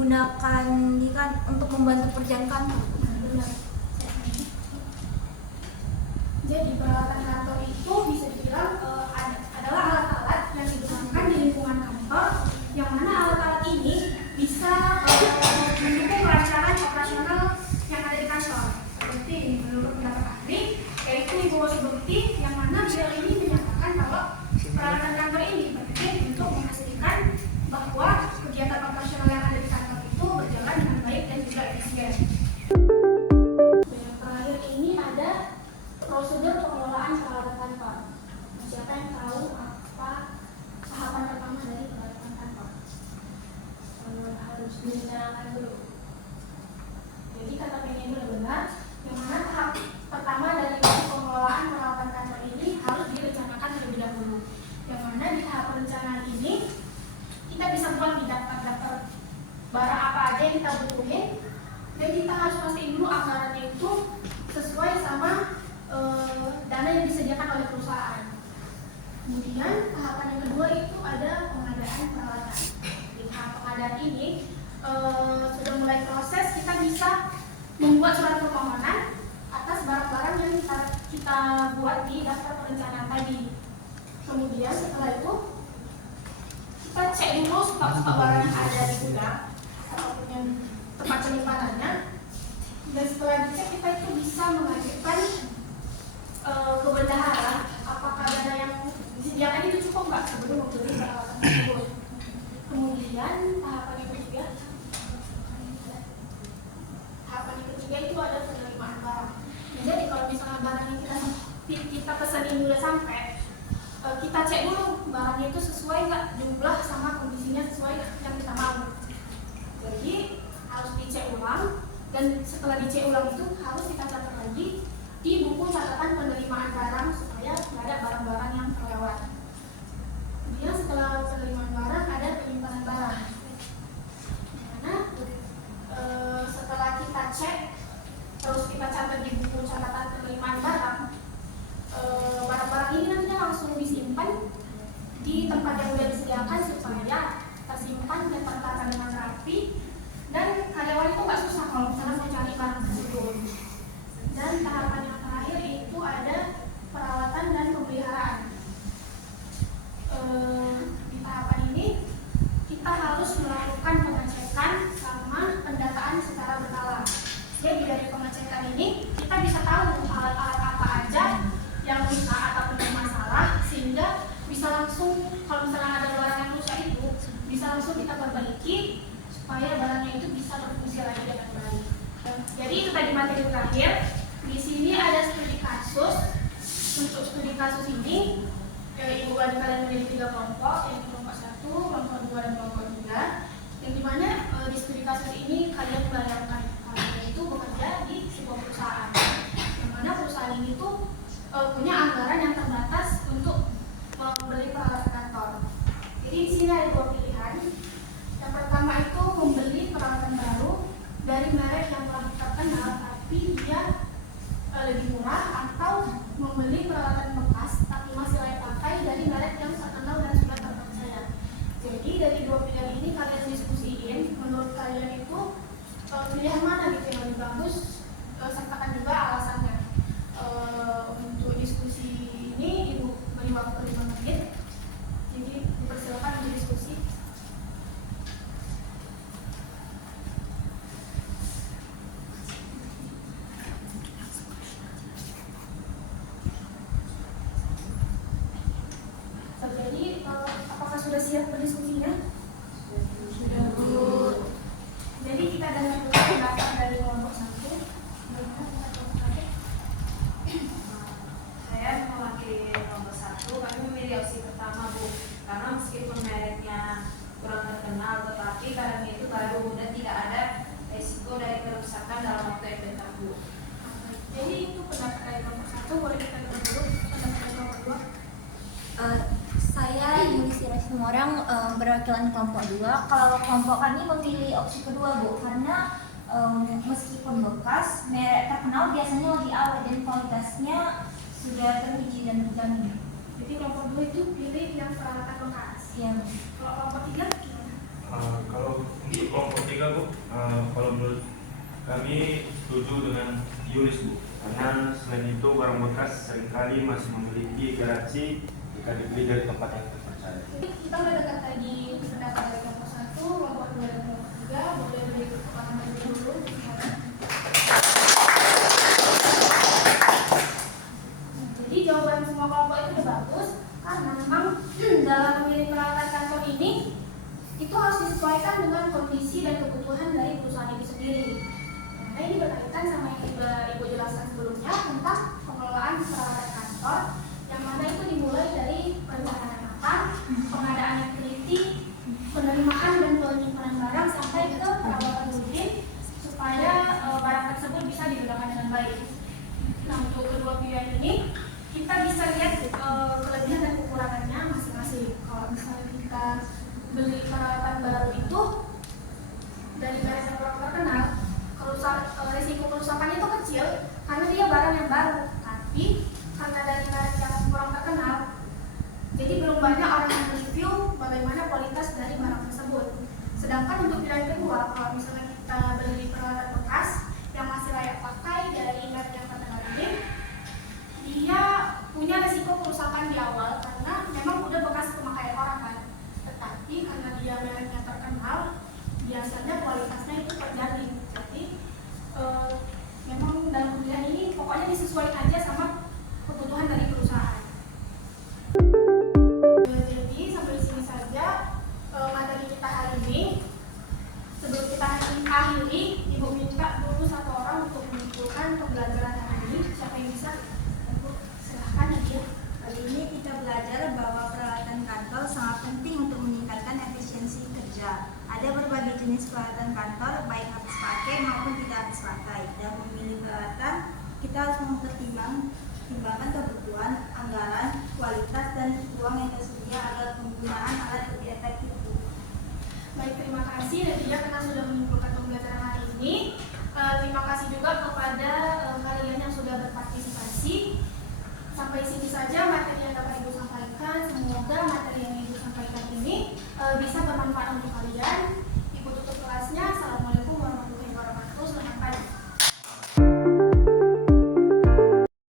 digunakan untuk membantu pekerjaan kantor. Benar. Jadi peralatan kantor itu bisa dibilang adalah alat-alat yang digunakan di lingkungan kantor, yang mana alat-alat ini bisa mendukung perancangan operasional yang ada di kantor. Seperti menurut pendapat ahli, yaitu Ibu Bukti, yang mana beliau ini menyatakan bahwa peralatan kantor ini penting untuk memastikan bahwa kegiatan operasional yang ada di kantor itu berjalan dengan baik dan juga efisien. Yang terakhir ini ada prosedur pengelolaan peralatan kantor. Siapa yang tahu apa tahapan pertama dari peralatan kantor? Harus direncanakan dulu. Jadi kata ini benar-benar yang mana tahap pertama dari pengelolaan peralatan kantor ini harus direncanakan terlebih dahulu. Yang mana di tahap perencanaan ini kita bisa buat di daftar-daftar barang apa aja yang kita butuhin, dan kita harus pastiin dulu anggarannya itu sesuai sama dana yang disediakan oleh perusahaan. Kemudian tahapan yang kedua itu ada pengadaan peralatan. Di tahap pengadaan ini sudah mulai proses, kita bisa membuat surat permohonan atas barang-barang yang kita buat di daftar perencanaan tadi. Kemudian setelah itu kita cek dulu stok barang yang ada di gudang ataupun yang tempat penyimpanannya, dan setelah dicek kita itu bisa mengajukan ke bendahara apakah dana yang disediakan itu cukup nggak sebelum membeli peralatan tersebut. Kemudian tahapan yang ketiga itu ada penerimaan barang. Jadi kalau misalnya barang yang kita pesanin udah sampai, kita cek dulu barangnya itu sesuai nggak jumlah sama kondisinya sesuai yang kita mau. Jadi harus dicek ulang, dan setelah dicek ulang itu harus kita catat lagi di buku catatan penerimaan barang supaya nggak ada barang-barang yang terlewat. Kemudian setelah penerimaan barang ada penyimpanan barang. Dimana setelah kita cek terus kita catat di buku catatan penerimaan barang, barang-barang ini nantinya langsung disimpan di tempat yang sudah disediakan supaya tersimpan dan tertata dengan rapi, dan karyawan itu nggak susah kalau misalnya mau cari barang tersebut. Dan tahapan yang terakhir itu ada perawatan dan pemeliharaan. Di tahapan ini kita harus melakukan pengecekan sama pendataan secara berkala. Jadi dari pengecekan ini kita bisa tahu alat-alat apa aja yang rusak ataupun yang masalah, sehingga bisa langsung kalau misalnya ada barang yang rusak itu bisa langsung kita perbaiki supaya barangnya itu bisa berfungsi lagi dengan baik. Jadi itu tadi materi terakhir. Di sini ada studi kasus. Untuk studi kasus ini, Ibu bagi kalian menjadi 3 kelompok, yaitu kelompok 1, kelompok 2, dan kelompok 3. Yang dimana di studi kasus ini kalian bayangkan kalian itu bekerja di sebuah perusahaan. Yang mana perusahaan ini tuh punya anggaran yang terbatas untuk membeli peralatan kantor. Jadi di sini ada 2 pilihan. Yang pertama itu membeli peralatan baru dari merek yang telah terkenal tapi dia lebih murah, atau membeli peralatan bekas tapi masih layak pakai dari merek yang terkenal dan sudah terpercaya. Jadi dari 2 pilihan ini kalian diskusiin, menurut kalian itu pilihan mana gitu yang lebih bagus, sertakan juga alasannya. Untuk diskusi ini Ibu beri waktu 5 menit, jadi dipersilakan untuk diskusi. Jadi apakah sudah siap berdiskusinya? Sudah, Bu. Jadi kita dengar dulu pendapat dari kelompok 1. Saya mewakili kelompok 1. Kami memilih opsi pertama, Bu, karena meskipun mereknya kurang terkenal, tetapi karena itu baru dan tidak ada risiko dari kerusakan dalam waktu yang dekat, Bu. Jadi itu pendapat dari kelompok 1. Boleh kita dengar dulu pendapat dari kelompok 2. Saya Yudhistira Simorang, berwakilan kelompok 2. Kalau kelompok kami memilih opsi kedua, Bu, karena meskipun bekas, merek terkenal biasanya lebih awet dan kualitasnya sudah teruji dan terjamin. Jadi kelompok 2 itu pilih yang peralatan bekas. Ya. Kalau kelompok 3 gimana? Kalau untuk kelompok 3 juga Bu, kalau menurut kami setuju dengan Yulis Bu, karena selain itu barang bekas seringkali masih memiliki garansi jika dibeli dari tempat yang terpercaya. Kita udah dengar tadi pendapat dari kelompok 1, kelompok 2 dan kelompok 3. Boleh beri tepuk tangan dulu. Jadi jawaban semua kelompok itu udah bagus, karena memang dalam memilih peralatan kantor ini itu harus disesuaikan dengan kondisi dan kebutuhan dari perusahaan itu sendiri. Nah, ini berkaitan sama yang Ibu jelaskan sebelumnya tentang pengelolaan peralatan kantor, yang mana itu dimulai dari perencanaan matang, pengadaan yang teliti, penerimaan dan penyimpanan barang sampai ke perawatan rutin supaya barang tersebut bisa digunakan dengan baik. Nah, untuk kedua pilihan ini kita bisa lihat kelebihan dan kekurangannya masing-masing. Kalau misalnya kita beli peralatan baru itu dari merek yang kurang terkenal, risiko kerusakan itu kecil karena dia barang yang baru. Tapi karena dari merek yang kurang terkenal, jadi belum banyak orang yang review bagaimana kualitas dari barang tersebut. Sedangkan untuk pilihan kedua, kalau misalnya kita beli peralatan bekas yang masih layak pakai dari merek yang terkenal ini, dia punya risiko kerusakan di awal karena memang udah bekas pemakaian orang kan. Tetapi karena dia mereknya terkenal, biasanya kualitasnya itu terjamin. Jadi memang dalam pilihan ini pokoknya disesuaikan aja sama kebutuhan dari perusahaan. Jadi sampai di sini saja materi kita hari ini. Sebelum kita akhiri, Ibu minta dulu satu orang untuk menyimpulkan pembelajaran hari ini. Siapa yang bisa? Ibu, silahkan Nadia. Kali ini kita belajar bahwa peralatan kantor sangat penting untuk meningkatkan efisiensi kerja. Ada berbagai jenis peralatan kantor, baik habis pakai maupun tidak habis pakai. Dalam memilih peralatan, kita harus mempertimbangkan kebutuhan, anggaran, kualitas, dan uang yang tersedia agar penggunaan alat lebih efektif. Baik, terima kasih Nadia karena sudah menyimpulkan pembelajaran hari ini. Terima kasih juga kepada kalian yang sudah berpartisipasi. Sampai sini saja materi yang dapat Ibu sampaikan. Semoga materi yang Ibu sampaikan ini bisa bermanfaat untuk kalian.